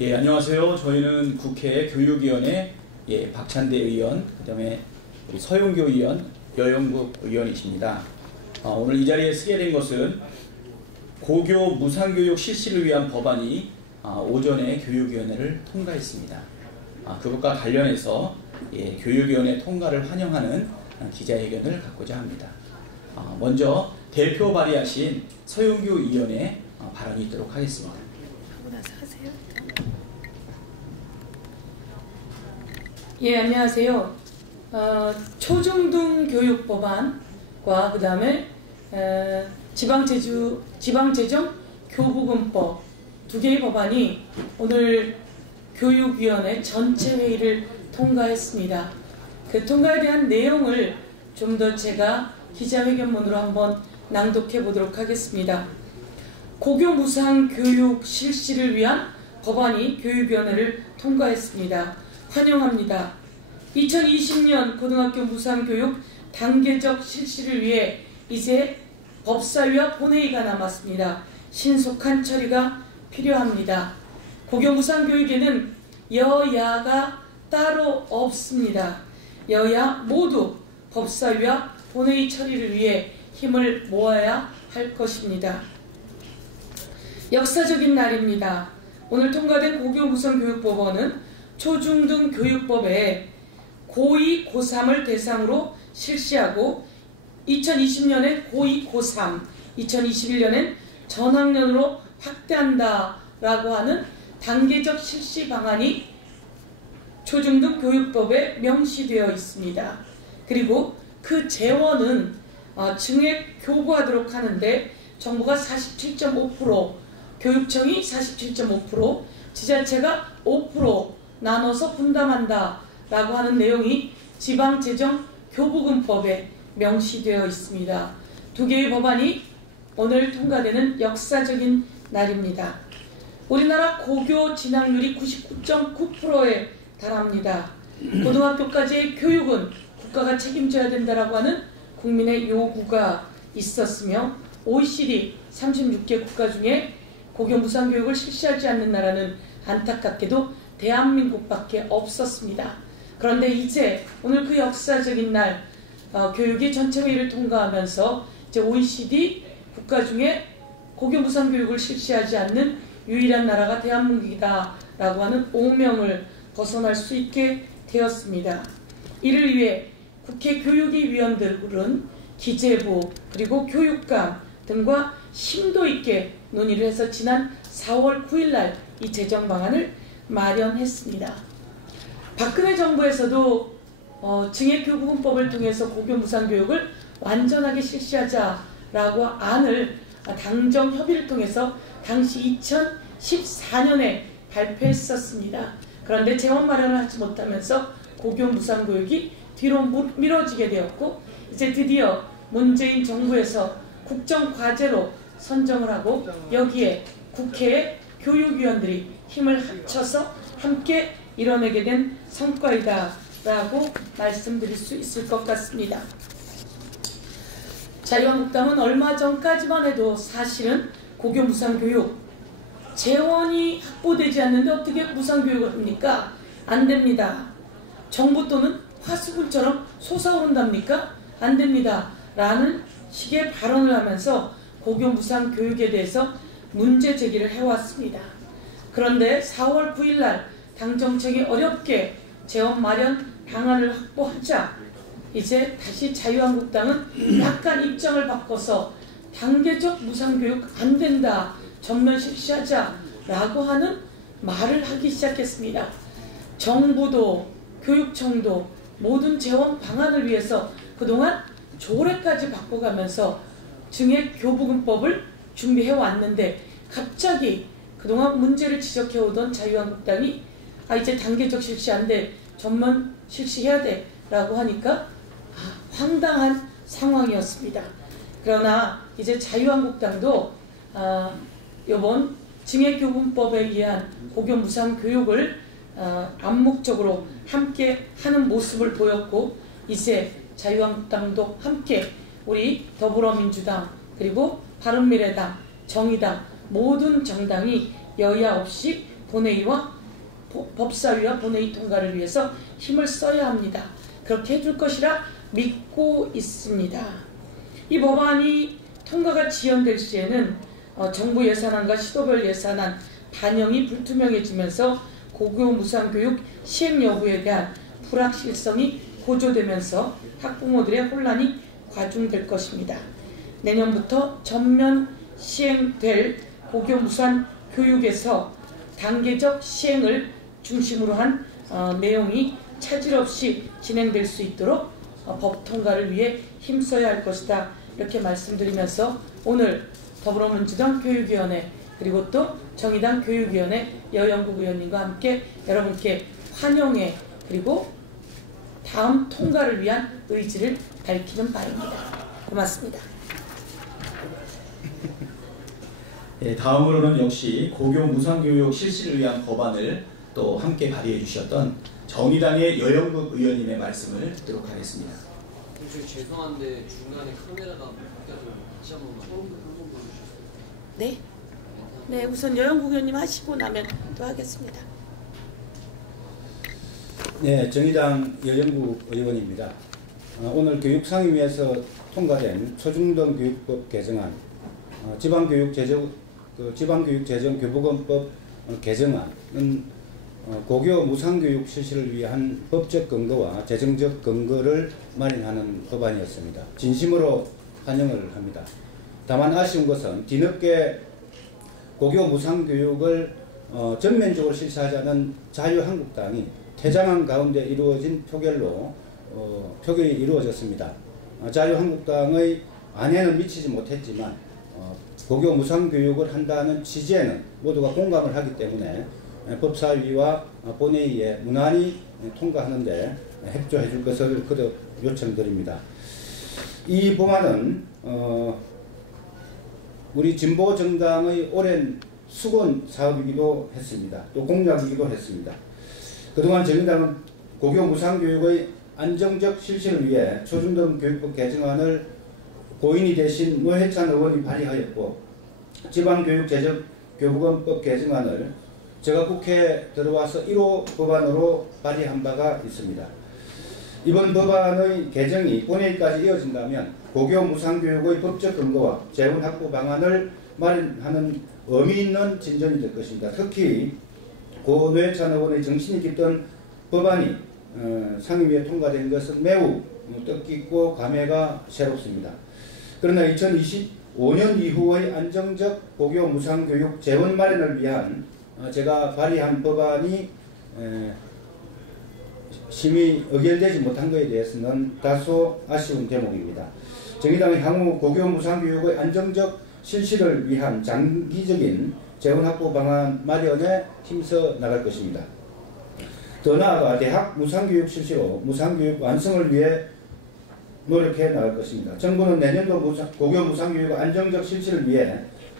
예, 안녕하세요. 저희는 국회 교육위원회 박찬대 의원, 그다음에 우리 서용교 의원, 여영국 의원이십니다. 오늘 이 자리에 서게 된 것은 고교 무상교육 실시를 위한 법안이 오전에 교육위원회를 통과했습니다. 그것과 관련해서 교육위원회 통과를 환영하는 기자회견을 갖고자 합니다. 먼저 대표 발의하신 서용교 의원의 발언이 있도록 하겠습니다. 예, 안녕하세요. 초중등 교육 법안과 그 다음에 지방재정 교부금법 두 개의 법안이 오늘 교육위원회 전체 회의를 통과했습니다. 그 통과에 대한 내용을 좀 더 제가 기자회견문으로 한번 낭독해 보도록 하겠습니다. 고교 무상 교육 실시를 위한 법안이 교육위원회를 통과했습니다. 환영합니다. 2020년 고등학교 무상교육 단계적 실시를 위해 이제 법사위와 본회의가 남았습니다. 신속한 처리가 필요합니다. 고교 무상교육에는 여야가 따로 없습니다. 여야 모두 법사위와 본회의 처리를 위해 힘을 모아야 할 것입니다. 역사적인 날입니다. 오늘 통과된 고교 무상교육법원은 초중등 교육법에 고2, 고3을 대상으로 실시하고 2020년엔 고2, 고3, 2021년엔 전학년으로 확대한다라고 하는 단계적 실시 방안이 초중등 교육법에 명시되어 있습니다. 그리고 그 재원은 증액 교부하도록 하는데 정부가 47.5%, 교육청이 47.5%, 지자체가 5% 나눠서 분담한다 라고 하는 내용이 지방재정 교부금법에 명시되어 있습니다. 두 개의 법안이 오늘 통과되는 역사적인 날입니다. 우리나라 고교 진학률이 99.9%에 달합니다. 고등학교까지의 교육은 국가가 책임져야 된다라고 하는 국민의 요구가 있었으며 OECD 36개 국가 중에 고교 무상교육을 실시하지 않는 나라는 안타깝게도 대한민국밖에 없었습니다. 그런데 이제 오늘 그 역사적인 날 교육의 전체 회의를 통과하면서 이제 OECD 국가 중에 고교 무상교육을 실시하지 않는 유일한 나라가 대한민국이다라고 하는 오명을 벗어날 수 있게 되었습니다. 이를 위해 국회 교육위 위원들은 기재부 그리고 교육감 등과 심도 있게 논의를 해서 지난 4월 9일 날 이 제정 방안을 마련했습니다. 박근혜 정부에서도 증액교부금법을 통해서 고교 무상교육을 완전하게 실시하자라고 안을 당정 협의를 통해서 당시 2014년에 발표했었습니다. 그런데 재원 마련을 하지 못하면서 고교 무상교육이 뒤로 미뤄지게 되었고 이제 드디어 문재인 정부에서 국정과제로 선정을 하고 여기에 국회의 교육위원들이 힘을 합쳐서 함께 이뤄내게 된 성과이다 라고 말씀드릴 수 있을 것 같습니다. 자유한국당은 얼마 전까지만 해도 사실은 고교 무상교육 재원이 확보되지 않는데 어떻게 무상교육을 합니까? 안 됩니다. 정부 돈은 화수분처럼 솟아오른답니까? 안 됩니다. 라는 식의 발언을 하면서 고교 무상교육에 대해서 문제 제기를 해왔습니다. 그런데 4월 9일 날 당정청이 어렵게 재원 마련 방안을 확보하자 이제 다시 자유한국당은 약간 입장을 바꿔서 단계적 무상교육 안 된다, 전면 실시하자라고 하는 말을 하기 시작했습니다. 정부도 교육청도 모든 재원 방안을 위해서 그동안 조례까지 바꿔가면서 증액교부금법을 준비해왔는데 갑자기 그동안 문제를 지적해오던 자유한국당이 이제 단계적 실시 안 돼, 전면 실시해야 돼 라고 하니까 황당한 상황이었습니다. 그러나 이제 자유한국당도 이번 증액교부금법에 의한 고교 무상교육을 암묵적으로 함께 하는 모습을 보였고 이제 자유한국당도 함께 우리 더불어민주당 그리고 바른미래당, 정의당 모든 정당이 여야 없이 본회의와 법사위와 본회의 통과를 위해서 힘을 써야 합니다. 그렇게 해줄 것이라 믿고 있습니다. 이 법안이 통과가 지연될 시에는 정부 예산안과 시도별 예산안 반영이 불투명해지면서 고교 무상교육 시행 여부에 대한 불확실성이 고조되면서 학부모들의 혼란이 과중될 것입니다. 내년부터 전면 시행될 고교 무상 교육에서 단계적 시행을 중심으로 한 내용이 차질 없이 진행될 수 있도록 법 통과를 위해 힘써야 할 것이다. 이렇게 말씀드리면서 오늘 더불어민주당 교육위원회 그리고 또 정의당 교육위원회 여영국 의원님과 함께 여러분께 환영회 그리고 다음 통과를 위한 의지를 밝히는 바입니다. 고맙습니다. 예, 다음으로는 역시 고교 무상교육 실시를 위한 법안을 또 함께 발의해 주셨던 정의당의 여영국 의원님의 말씀을 듣도록 하겠습니다. 저희 죄송한데 중간에 카메라가 바뀌어서 다시 한 번만. 네. 네, 우선 여영국 의원님 하시고 나면 또 하겠습니다. 네, 정의당 여영국 의원입니다. 오늘 교육상임위에서 통과된 초중등교육법 개정안, 지방교육재정교부금법 개정안은 고교 무상교육 실시를 위한 법적 근거와 재정적 근거를 마련하는 법안이었습니다. 진심으로 환영을 합니다. 다만 아쉬운 것은 뒤늦게 고교 무상교육을 전면적으로 실시하자는 자유한국당이 퇴장한 가운데 이루어진 표결이 이루어졌습니다. 자유한국당의 안에는 미치지 못했지만 고교 무상교육을 한다는 취지에는 모두가 공감을 하기 때문에 법사위와 본회의에 무난히 통과하는데 협조해 줄 것을 거듭 요청드립니다. 이 법안은 우리 진보정당의 오랜 수건 사업이기도 했습니다. 또 공약이기도 했습니다. 그동안 정의당은 고교 무상교육의 안정적 실시를 위해 초중등 교육법 개정안을 고인이 되신 노회찬 의원이 발의하였고 지방교육재정교부금법 개정안을 제가 국회에 들어와서 1호 법안으로 발의한 바가 있습니다. 이번 법안의 개정이 본회의까지 이어진다면 고교 무상교육의 법적 근거와 재원 확보 방안을 마련하는 의미 있는 진전이 될 것입니다. 특히 고 노회찬 의원의 정신이 깃든 법안이 상임위에 통과된 것은 매우 뜻깊고 감회가 새롭습니다. 그러나 2025년 이후의 안정적 고교 무상교육 재원 마련을 위한 제가 발의한 법안이 심히 의결되지 못한 것에 대해서는 다소 아쉬운 대목입니다. 정의당은 향후 고교 무상교육의 안정적 실시를 위한 장기적인 재원 확보 방안 마련에 힘써 나갈 것입니다. 더 나아가 대학 무상교육 실시로 무상교육 완성을 위해 노력해 나갈 것입니다. 정부는 내년도 고교 무상교육 안정적 실시를 위해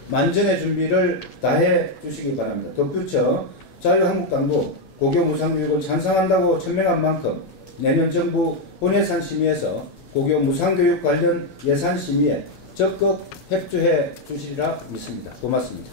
만전의 준비를 다해 주시기 바랍니다. 덧붙여 자유한국당도 고교 무상교육을 찬성한다고 천명한 만큼 내년 정부 본예산 심의에서 고교 무상교육 관련 예산 심의에 적극 협조해 주시리라 믿습니다. 고맙습니다.